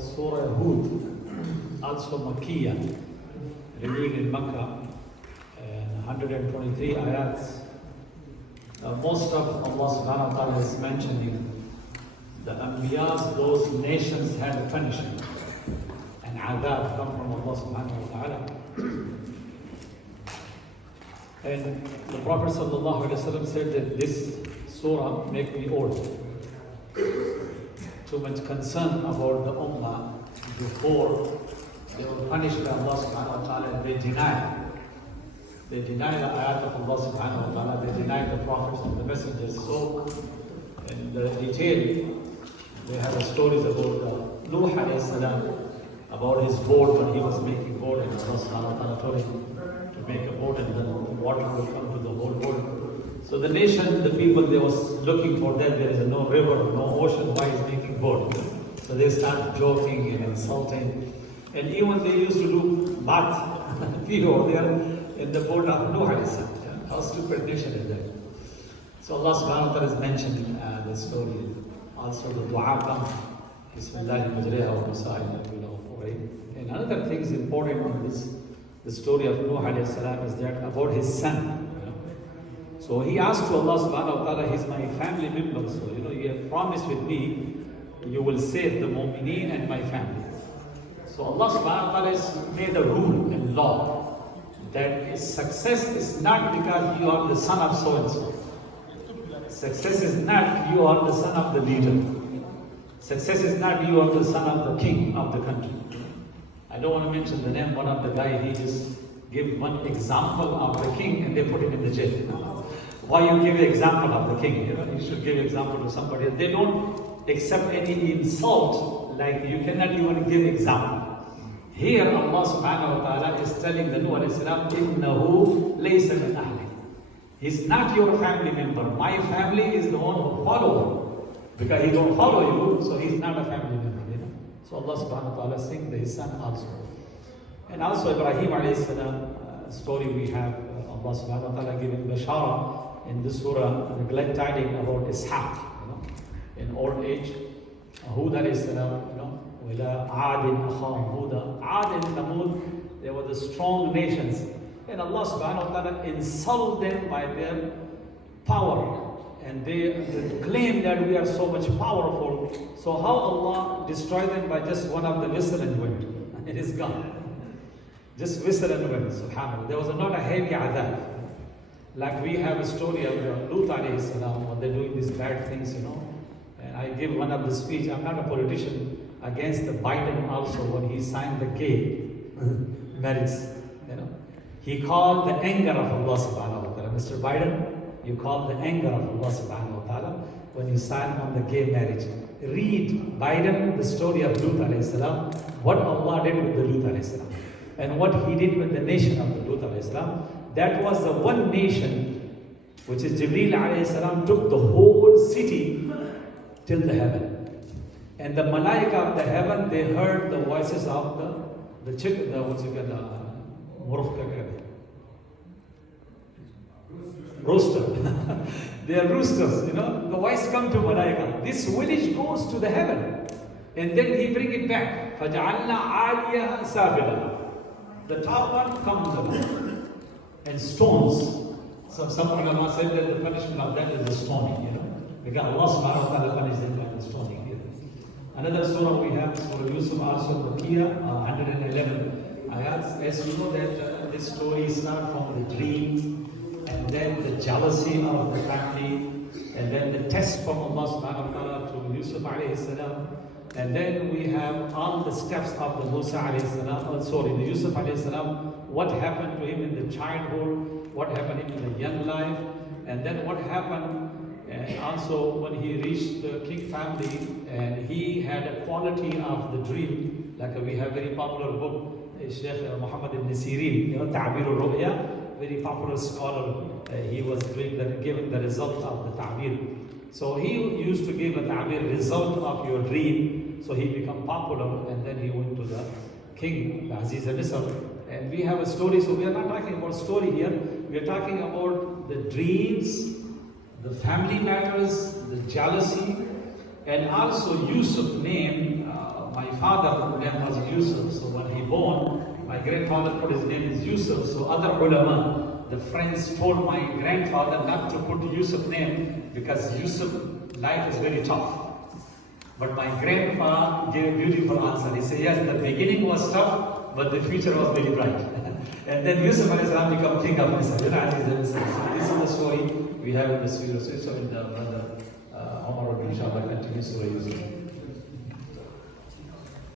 Surah Hud, also Makkiyah, revealed in Makkah, 123 ayats. Most of Allah subhanahu wa ta'ala is mentioning the Anbiyas, those nations had a punishment. And adab come from Allah subhanahu wa ta'ala. And the Prophet sallallahu alaihi wasallam said that this surah make me old. Too much concern about the ummah before they were punished by Allah subhanahu wa ta'ala and they denied. They deny the ayat of Allah subhanahu wa ta'ala, they deny the prophets and the messengers. So, in the detail, they have stories about Nuh alayhi salam, about his boat when he was making boat, and Allah subhanahu wa ta'ala told him to make a boat and then the water will come to the whole boat. So the nation, the people, they was looking for that. There is no river, no ocean, why is making boat? So they start joking and insulting. And even they used to do bath over there in the boat of Nuh alayhi salam. How stupid nation is that? So Allah subhanahu wa ta'ala is mentioning the story. Also the dua comes, Bismillah majreha wa musa'ilah. And another thing is important in this, the story of Nuh alayhi salam is that about his son. So he asked to Allah subhanahu wa ta'ala, he's my family member, so you have promised with me, you will save the mu'mineen and my family. So Allah subhanahu wa ta'ala has made a rule and law that success is not because you are the son of so and so. Success is not you are the son of the leader. Success is not you are the son of the king of the country. I don't want to mention the name, one of the guy, he just gave one example of the king and they put him in the jail. Why you give an example of the king? You should give an example to somebody. They don't accept any insult, like you cannot even give example. Here Allah subhanahu wa ta'ala is telling the Nuh alayhi salam, إِنَّهُ لَيْسَ مِنْ أَهْلِكَ. He's not your family member. My family is the one who follow him. Because he don't follow you, so he's not a family member. So Allah subhanahu wa ta'ala is saying his son also. And also Ibrahim alayhi salam story we have, Allah subhanahu wa ta'ala giving Bashara in this surah, the glad tidings about Ishaq, in old age. Hud alayhi salam, وَلَا عَادٍ أَخَاهُمْ هُودًا. Aad and Thamud, they were the strong nations. And Allah subhanahu wa ta'ala insult them by their power. And they claim that we are so much powerful. So how Allah destroyed them? By just one of the whistle and wind. It is gone. Just whistle and wind, subhanAllah. There was not a heavy adab. Like we have a story of Lut alayhi salam, when they're doing these bad things, And I give one of the speech, I'm not a politician, against the Biden also when he signed the gay marriage. He called the anger of Allah subhanahu wa ta'ala. Mr. Biden, you called the anger of Allah subhanahu wa ta'ala when you signed on the gay marriage. Read Biden, the story of Lut alayhi salam, what Allah did with the Lut alayhi salam, and what he did with the nation of the Lut alayhi salam. That was the one nation which is Jibreel alayhi salam took the whole city till the heaven. And the malaika of the heaven, they heard the voices of the chicken, rooster. They are roosters, The voice come to malaika. This village goes to the heaven. And then he bring it back. فَجَعَلْنَا عَالِيَهَا سَافِلًا. The top one comes down. And stones. So some ulama said that the punishment of that is the stoning, Because Allah subhanahu wa ta'ala punished them by the stoning. Another surah we have, Surah Yusuf, also Makkiyah, 111 ayats. As you know that this story starts from the dreams, and then the jealousy of the family, and then the test from Allah subhanahu wa ta'ala to Yusuf alayhi salam. And then we have all the steps of the Musa alayhi salam, the Yusuf alayhi salam, what happened to him in the childhood, what happened to him in the young life, and then what happened and also when he reached the king family and he had a quality of the dream, like we have very popular book, Sheikh Muhammad ibn Sirin, Ta'bir al-Ru'ya, very popular scholar. He was given the result of the ta'bir. So he used to give a ta'bir, result of your dream. So he became popular, and then he went to the king, Aziz al-Misr. And we have a story, so we are not talking about story here. We are talking about the dreams, the family matters, the jealousy, and also Yusuf name, my father's name was Yusuf, so when he born, my grandfather put his name as Yusuf. So other ulama, the friends told my grandfather not to put Yusuf name because Yusuf life is very tough. But my grandpa gave a beautiful answer. He said, yes, the beginning was tough, but the future was very bright. And then Yusuf alayhi become king of Misr. So this is the story we have in the Surah. So in the brother Omar, inshallah, continues Surah Yusuf.